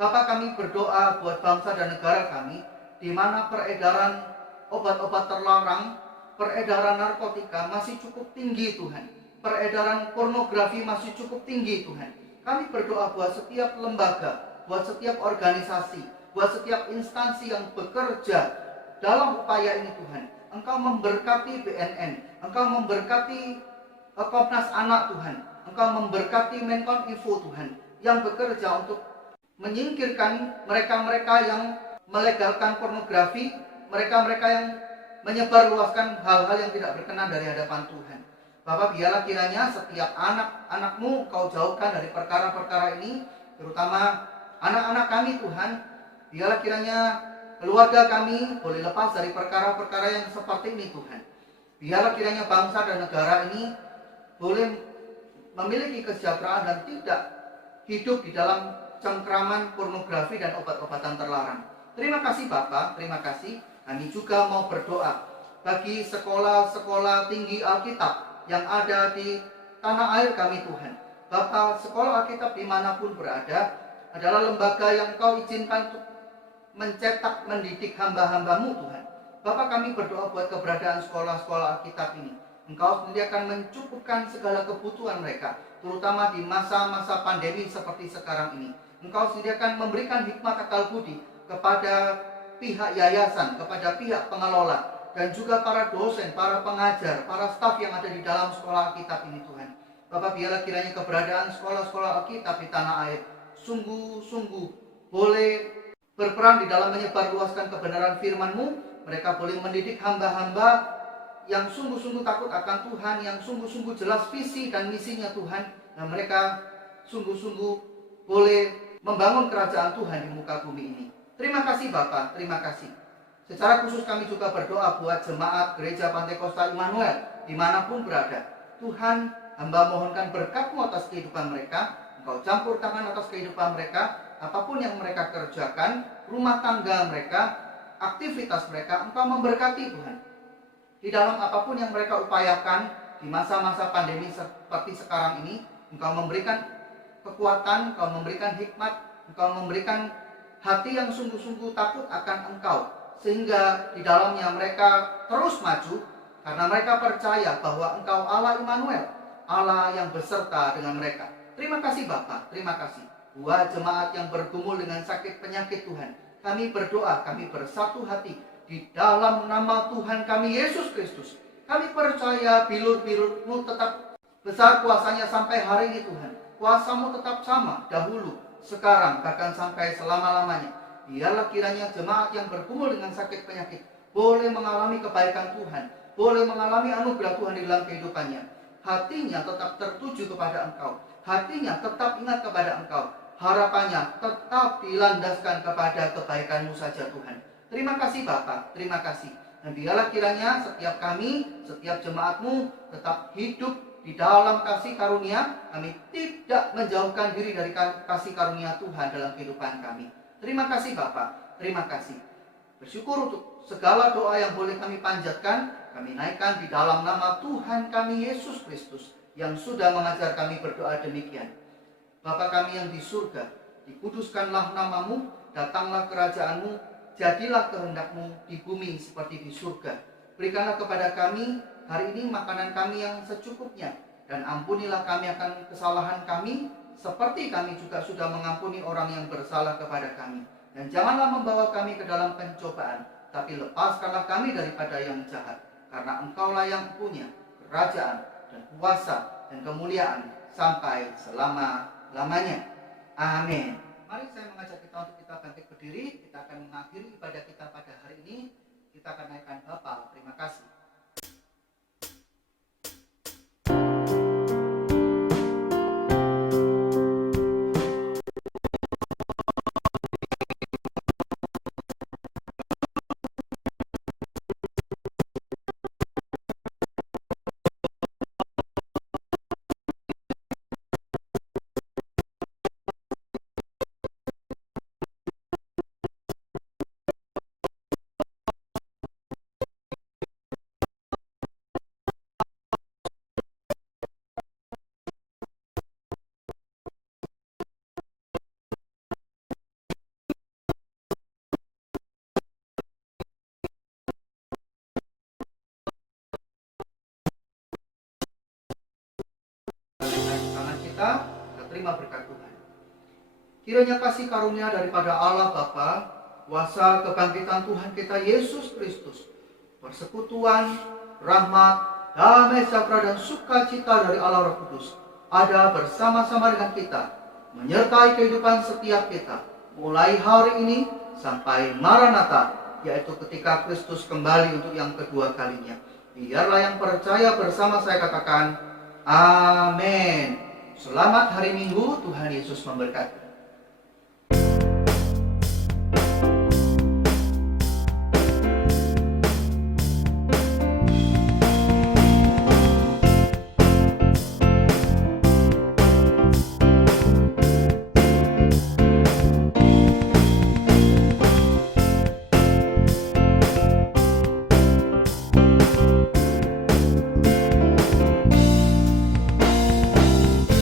Bapak, kami berdoa buat bangsa dan negara kami, di mana peredaran obat-obat terlarang, peredaran narkotika masih cukup tinggi Tuhan. Peredaran pornografi masih cukup tinggi Tuhan. Kami berdoa buat setiap lembaga, buat setiap organisasi, buat setiap instansi yang bekerja dalam upaya ini Tuhan. Engkau memberkati BNN, Engkau memberkati Komnas Anak Tuhan, Engkau memberkati Menkominfo Tuhan, yang bekerja untuk menyingkirkan mereka-mereka yang melegalkan pornografi, mereka-mereka yang menyebarluaskan hal-hal yang tidak berkenan dari hadapan Tuhan. Bapak, biarlah kiranya setiap anak-anakmu Kau jauhkan dari perkara-perkara ini, terutama anak-anak kami Tuhan. Biarlah kiranya keluarga kami boleh lepas dari perkara-perkara yang seperti ini Tuhan. Biarlah kiranya bangsa dan negara ini boleh memiliki kesejahteraan dan tidak hidup di dalam cengkraman pornografi dan obat-obatan terlarang. Terima kasih Bapak, terima kasih. Kami juga mau berdoa bagi sekolah-sekolah tinggi Alkitab yang ada di tanah air kami Tuhan. Bapak, sekolah Alkitab dimanapun berada adalah lembaga yang Kau izinkan untuk mencetak, mendidik hamba-hambamu Tuhan. Bapak, kami berdoa buat keberadaan sekolah-sekolah Alkitab ini. Engkau sendiri akan mencukupkan segala kebutuhan mereka, terutama di masa-masa pandemi seperti sekarang ini. Engkau sendiri akan memberikan hikmat akal budi kepada pihak yayasan, kepada pihak pengelola, dan juga para dosen, para pengajar, para staf yang ada di dalam sekolah Alkitab ini Tuhan. Bapak, biarlah kiranya keberadaan sekolah-sekolah Alkitab di tanah air sungguh-sungguh boleh berperan di dalam menyebarluaskan kebenaran firman-Mu. Mereka boleh mendidik hamba-hamba yang sungguh-sungguh takut akan Tuhan, yang sungguh-sungguh jelas visi dan misinya Tuhan, dan mereka sungguh-sungguh boleh membangun kerajaan Tuhan di muka bumi ini. Terima kasih Bapak, terima kasih. Secara khusus kami juga berdoa buat jemaat Gereja Pantai Kosta Immanuel dimanapun berada. Tuhan, hamba mohonkan berkat-Mu atas kehidupan mereka. Engkau campur tangan atas kehidupan mereka, apapun yang mereka kerjakan, rumah tangga mereka, aktivitas mereka, Engkau memberkati Tuhan. Di dalam apapun yang mereka upayakan di masa-masa pandemi seperti sekarang ini, Engkau memberikan kekuatan, Engkau memberikan hikmat, Engkau memberikan hati yang sungguh-sungguh takut akan Engkau, sehingga di dalamnya mereka terus maju, karena mereka percaya bahwa Engkau Allah Immanuel, Allah yang beserta dengan mereka. Terima kasih Bapa, terima kasih. Buat jemaat yang bergumul dengan sakit penyakit Tuhan, kami berdoa, kami bersatu hati di dalam nama Tuhan kami Yesus Kristus. Kami percaya bilur-bilur-Mu tetap besar kuasanya sampai hari ini Tuhan. Kuasa-Mu tetap sama dahulu, sekarang, bahkan sampai selama-lamanya. Biarlah kiranya jemaat yang bergumul dengan sakit penyakit boleh mengalami kebaikan Tuhan, boleh mengalami anugerah Tuhan di dalam kehidupannya. Hatinya tetap tertuju kepada Engkau, hatinya tetap ingat kepada Engkau, harapannya tetap dilandaskan kepada kebaikan-Mu saja Tuhan. Terima kasih Bapa, terima kasih. Dan biarlah kiranya setiap kami, setiap jemaat-Mu tetap hidup di dalam kasih karunia. Kami tidak menjauhkan diri dari kasih karunia Tuhan dalam kehidupan kami. Terima kasih Bapa, terima kasih. Bersyukur untuk segala doa yang boleh kami panjatkan, kami naikkan di dalam nama Tuhan kami Yesus Kristus, yang sudah mengajar kami berdoa demikian. Bapa kami yang di surga, dikuduskanlah nama-Mu, datanglah kerajaan-Mu, jadilah kehendak-Mu di bumi seperti di surga. Berikanlah kepada kami hari ini makanan kami yang secukupnya, dan ampunilah kami akan kesalahan kami, seperti kami juga sudah mengampuni orang yang bersalah kepada kami. Dan janganlah membawa kami ke dalam pencobaan, tapi lepaskanlah kami daripada yang jahat. Karena Engkaulah yang punya kerajaan dan kuasa dan kemuliaan sampai selama-lamanya. Amin. Mari saya mengajak kita untuk kita bangkit berdiri. Kita akan mengakhiri ibadah kita pada hari ini. Kita akan naikkan Bapa, terima kasih. kita terima berkat Tuhan. Kiranya kasih karunia daripada Allah Bapa, kuasa kebangkitan Tuhan kita Yesus Kristus, persekutuan, rahmat, damai sejahtera dan sukacita dari Allah Roh Kudus ada bersama-sama dengan kita, menyertai kehidupan setiap kita, mulai hari ini sampai Maranatha, yaitu ketika Kristus kembali untuk yang kedua kalinya. Biarlah yang percaya bersama saya katakan, amin. Selamat hari Minggu, Tuhan Yesus memberkati.